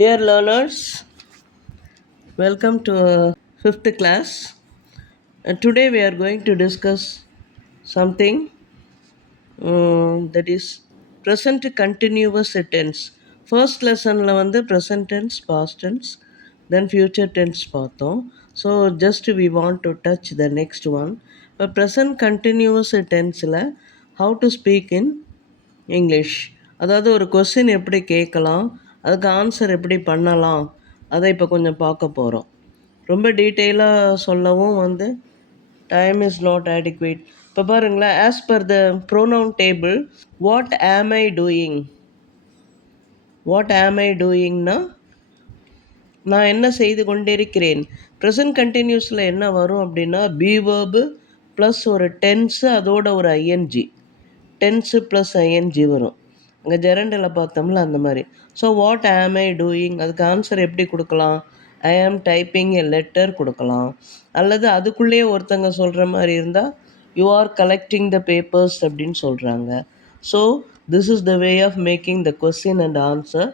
Dear learners, welcome to fifth class. Today we are going to discuss something that is present continuous tense. First lessonல வந்து present tense, past tense, then future tense பார்த்தோம். So just we want to touch the next one. இப்போ present continuous tenseல how to speak in English. அதாவது ஒரு question எப்படி கேட்கலாம், அதுக்கு answer எப்படி பண்ணலாம், அதை இப்போ கொஞ்சம் பார்க்க போகிறோம். ரொம்ப டீட்டெயிலாக சொல்லவும் வந்து டைம் இஸ் நாட் adequate. இப்போ பாருங்களேன், as per the pronoun table, what ஆம் ஐ டூயிங், வாட் ஆம் ஐ டூயிங்னா நான் என்ன செய்து கொண்டிருக்கிறேன். ப்ரெசன்ட் கண்டினியூஸில் என்ன வரும் அப்படின்னா பி வேர்பு ப்ளஸ் ஒரு டென்ஸு அதோட ஒரு ஐஎன்ஜி, டென்ஸு ப்ளஸ் ஐஎன்ஜி வரும். அங்கே ஜெரண்டில் பார்த்தோம்ல அந்த மாதிரி. ஸோ வாட் ஆம் ஐ டூயிங், அதுக்கு ஆன்சர் எப்படி கொடுக்கலாம்? ஐ ஆம் டைப்பிங் எ லெட்டர் கொடுக்கலாம். அல்லது அதுக்குள்ளேயே ஒருத்தங்க சொல்கிற மாதிரி இருந்தால் you are collecting the papers அப்படின்னு சொல்கிறாங்க. So this is the way of making the question and answer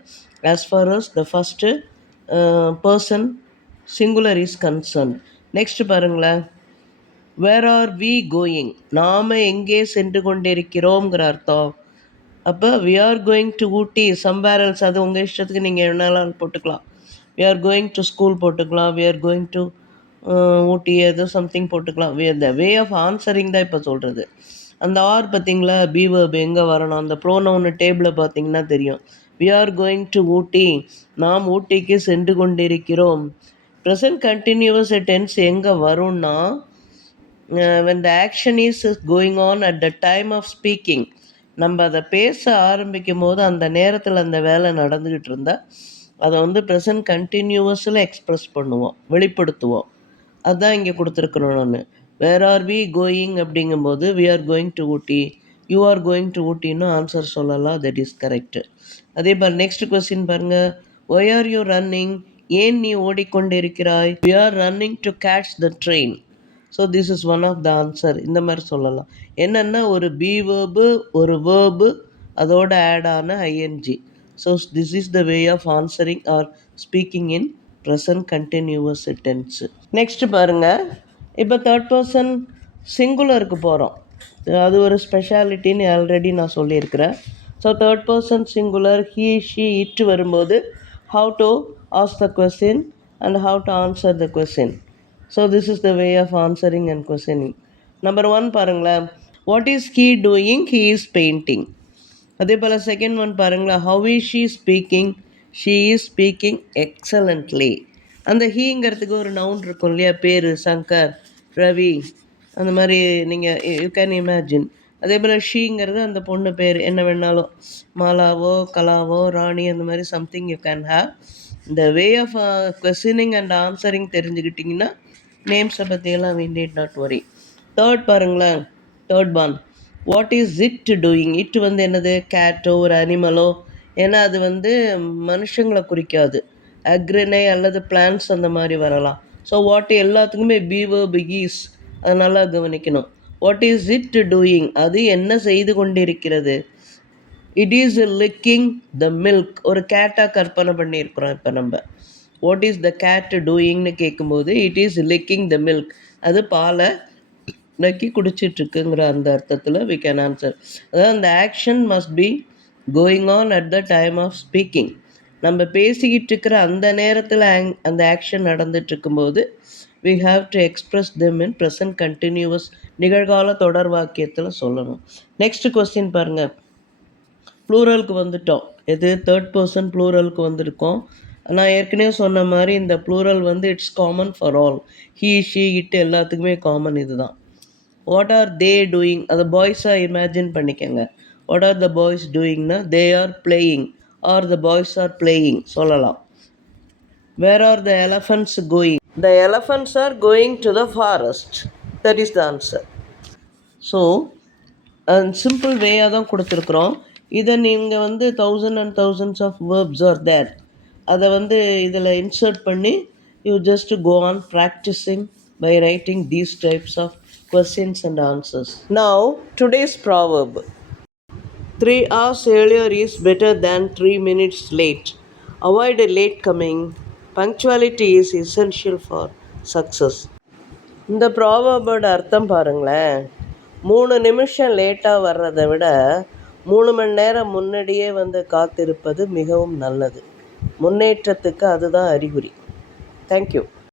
as far as the first person singular is concern. Next பாருங்களேன், வேர் ஆர் வி கோயிங், நாம் எங்கே சென்று கொண்டிருக்கிறோங்கிற அர்த்தம். அப்போ we are going to Ooty somewhere else, அது உங்கள் இஷ்டத்துக்கு நீங்கள் என்னெல்லாம் போட்டுக்கலாம். We are going to school போட்டுக்கலாம், we are going to Ooty ஏதோ சம்திங் போட்டுக்கலாம். த வே ஆஃப் ஆன்சரிங் தான் இப்போ சொல்கிறது. அந்த ஆர் பார்த்தீங்களா, பி வேர்ப் எங்கே வரணும், அந்த ப்ரோனவுன் டேபிளை பார்த்தீங்கன்னா தெரியும். வி ஆர் கோயிங் டு ஊட்டி, நாம் ஊட்டிக்கு சென்று கொண்டிருக்கிறோம். ப்ரெசன்ட் கண்டினியூவஸ் டென்ஸ் எங்கே வரும்னா when the action is going on at the time of speaking, நம்ம அதை பேச ஆரம்பிக்கும் போது அந்த நேரத்தில் அந்த வேலை நடந்துக்கிட்டு இருந்தால் அதை வந்து ப்ரெசன்ட் கண்டினியூவஸில் எக்ஸ்ப்ரெஸ் பண்ணுவோம், வெளிப்படுத்துவோம். அதுதான் இங்கே கொடுத்துருக்குறோம். நான் வேர் ஆர் வி கோயிங் அப்படிங்கும்போது we are going to Ooty, you are going to ஊட்டின்னு ஆன்சர் சொல்லலாம். That is correct. அதே மாதிரி நெக்ஸ்ட் கொஸ்டின் பாருங்கள், ஒய் ஆர் யூ ரன்னிங், ஏன் நீ ஓடிக்கொண்டிருக்கிறாய். We are running to catch the train. So this is one of the answer. இந்த மாதிரி சொல்லலாம். என்னென்னா ஒரு பி வேர்பு ஒரு வேர்பு அதோட ஆட் ஆன ING. So this is the way of answering are speaking in present continuous tens. Next பாருங்கள், இப்போ தேர்ட் பர்சன் சிங்குலருக்கு போகிறோம். அது ஒரு ஸ்பெஷாலிட்டின்னு ஆல்ரெடி நான் சொல்லியிருக்கிறேன். So third person singular he she it வரும்போது how to ask the question and how to answer the question. So this is the way of answering and questioning. Number one பாருங்களேன், what is he doing, he is painting. அதே போல் second one பாருங்களேன், how is she speaking, she is speaking excellently. அந்த ஹீங்கிறதுக்கு ஒரு noun இருக்கும் இல்லையா, பேர் சங்கர், ரவி, அந்த மாதிரி நீங்கள் யூ கேன் இமேஜின். அதே போல் ஷீங்கிறது அந்த பொண்ணு பேர், என்ன வேணாலும் மாலாவோ கலாவோ ராணி அந்த மாதிரி சம்திங் யூ கேன் ஹேவ். இந்த way of questioning and answering தெரிஞ்சுக்கிட்டிங்கன்னா நேம்ஸை பற்றியெல்லாம் we need not worry. Third பாருங்களேன், third one, what is it doing. It வந்து என்னது, கேட்டோ ஒரு அனிமலோ, ஏன்னா அது வந்து மனுஷங்களை குறிக்காது. அக்ரினை அல்லது பிளான்ஸ் அந்த மாதிரி வரலாம். ஸோ வாட் எல்லாத்துக்குமே பி வேர்ப் ஈஸ், அதை நல்லா கவனிக்கணும். வாட் இஸ் இட் டூயிங், அது என்ன செய்து கொண்டிருக்கிறது. It is licking the milk, ஒரு கேட்டாக கற்பனை பண்ணியிருக்கிறோம். இப்போ நம்ம வாட் இஸ் த கேட் டூயிங்னு கேட்கும்போது it is licking the milk, அது பாலை நக்கி குடிச்சிட்ருக்குங்கிற அந்த அர்த்தத்தில் வி கேன் ஆன்சர். அதாவது அந்த action must be going on at the time of speaking. நம்ம பேசிக்கிட்டு இருக்கிற அந்த நேரத்தில் அந்த ஆக்ஷன் நடந்துட்டுருக்கும்போது we have to express them in present continuous, நிகழ்கால தொடர் வாக்கியத்தில் சொல்லணும். நெக்ஸ்ட் கொஸ்டின் பாருங்கள், ப்ளூரலுக்கு வந்துட்டோம். எது, தேர்ட் பர்சன் ப்ளூரலுக்கு வந்திருக்கோம். நான் ஏற்கனவே சொன்ன மாதிரி இந்த ப்ளூரல் வந்து it's common for all. He she it எல்லாத்துக்குமே காமன் இது தான். வாட் ஆர் தே டூயிங், அதை பாய்ஸாக இமேஜின் பண்ணிக்கோங்க. வாட் ஆர் த பாய்ஸ் டூயிங்னா they are playing or the boys are playing சொல்லலாம். Where are the elephants going, the elephants are going to the forest. That is the answer. So simple வேயாக தான் கொடுத்துருக்குறோம். இதை நீங்கள் வந்து thousand and thousands of verbs are there, அதை வந்து இதில் இன்சர்ட் பண்ணி you just go on practising by writing these types of questions and answers. Now today's proverb, 3 hours earlier is better than 3 minutes late. Avoid late coming. Punctuality is essential for success. இந்த ப்ராவர்போட அர்த்தம் பாருங்களேன். 3 நிமிஷம் லேட்டாக வர்றதை விட 3 மணி நேரம் முன்னாடியே வந்து காத்திருப்பது மிகவும் நல்லது. முன்னேற்றத்துக்கு அதுதான் அறிகுறி. தேங்க்யூ.